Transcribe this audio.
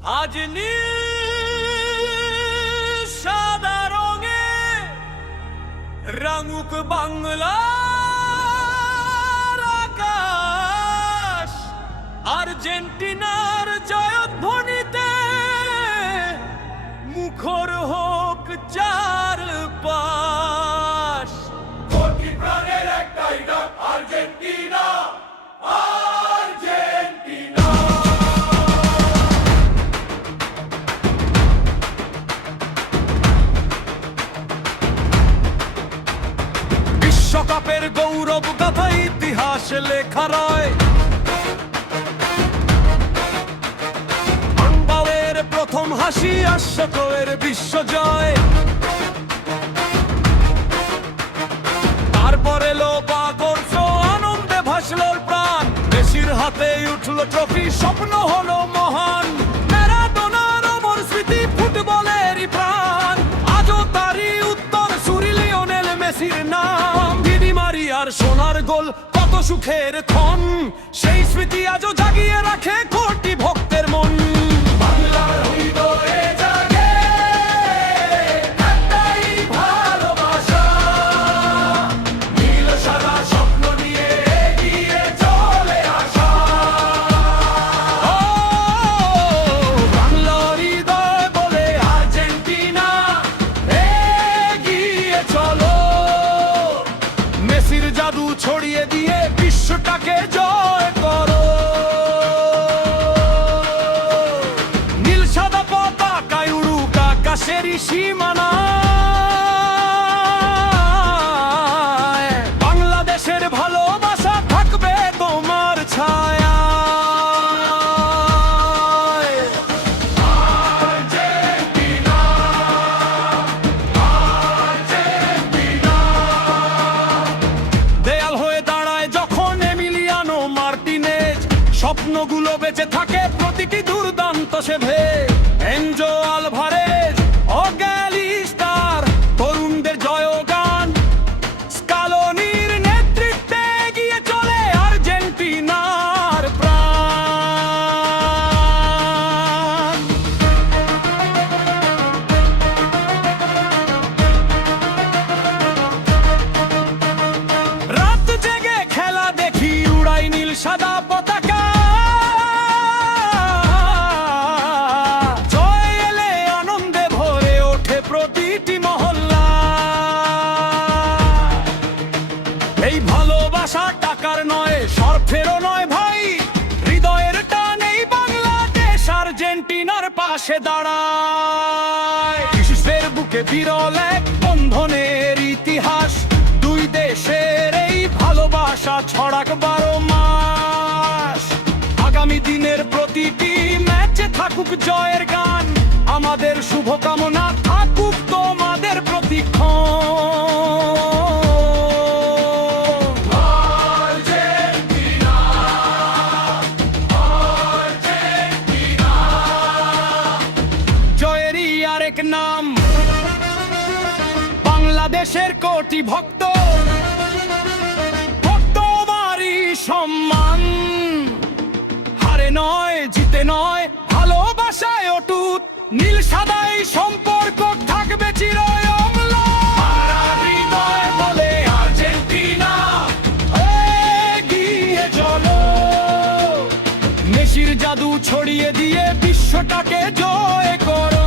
আজ সাদা রঙে রাঙুক বাংলার আকাশ, আর্জেন্টিনার জয়ধ্বনিতে মুখর হোক চারপাশ। কোটি প্রাণের একটাই ডাক, আর্জেন্টিনা, আর্জেন্টিনা। বিশ্বকাপের গৌরব গাথা ইতিহাস লেখা রয়, বাংলার প্রথম হাসি আশাকের বিশ্বজয়। তারপর এলো বাগর্ষ, আনন্দে ভাসল প্রাণ, মেসির হাতে উঠলো ট্রফি, স্বপ্ন হলো মহান। ম্যারাডোনার অমর স্মৃতি ফুটবলেরই প্রাণ, আজও তারই উত্তর সুরি লিওনেল মেসির নাম। দিদি মারিয়ার সোনার গোল কত সুখের ক্ষণ, সেই স্মৃতি আজও জাগিয়ে রাখে কোটি ভক্তের মন। বাংলার হৃদয়ে জাগে একটাই ভালোবাসা, নীল সাদা স্বপ্ন নিয়ে এগিয়ে চলে আসা। ও বাংলার হৃদয় বলে আর্জেন্টিনা, এগিয়ে চলো। মেসির জাদু ছড়িয়ে দিয়ে বিশ্বটাকে জয় করো। নীল সাদা পতাকায় উড়ুক আকাশেরই সীমানায়, বাংলাদেশের ভালোবাসা থাকবে তোমার ছায়া। Argentina, Argentina. দেয়াল হয়ে দাঁড়ায় যখন এমিলিয়ানো মার্টিনেজ, স্বপ্নগুলো বেঁচে থাকে প্রতিটি দুর্দান্ত সেভে। এনজো আলভারেজ, অগ্যালিস্টার, তরুণদের জয়গান, স্কালোনির নেতৃত্বে এগিয়ে চলে আর্জেন্টিনার প্রাণ। রাত জেগে খেলা দেখি, উড়াই নীল সাদা পতাকা। জয় এলে আনন্দে ভরে ওঠে প্রতিটি মহল্লা। এই ভালোবাসা টাকার নয়, স্বার্থেরও নয় ভাই, হৃদয়ের টানেই বাংলাদেশ আর্জেন্টিনার পাশে দাঁড়ায়। বিশ্বের বুকে বিরল এক বন্ধনের ইতিহাস, দুই দেশের এই ভালোবাসা ছড়াক 12 মাস। আগামী দিনের প্রতিটি ম্যাচে থাকুক জয়ের গান, আমাদের শুভকামনা থাকুক তোমাদের প্রতিক্ষণ। Argentina, Argentina. জয়েরই আরেক নাম বাংলাদেশের কোটি ভক্ত, ভক্তমারি সম্মান। হারে নয়, জিতে নয়, ভালোবাসায় অটুট, নীল সাদাই সম্পর্ক থাকবে চিরঅম্লান। হৃদয় বলে আর্জেন্টিনা, এগিয়ে চলো। মেসির জাদু ছড়িয়ে দিয়ে বিশ্বটাকে জয় করো।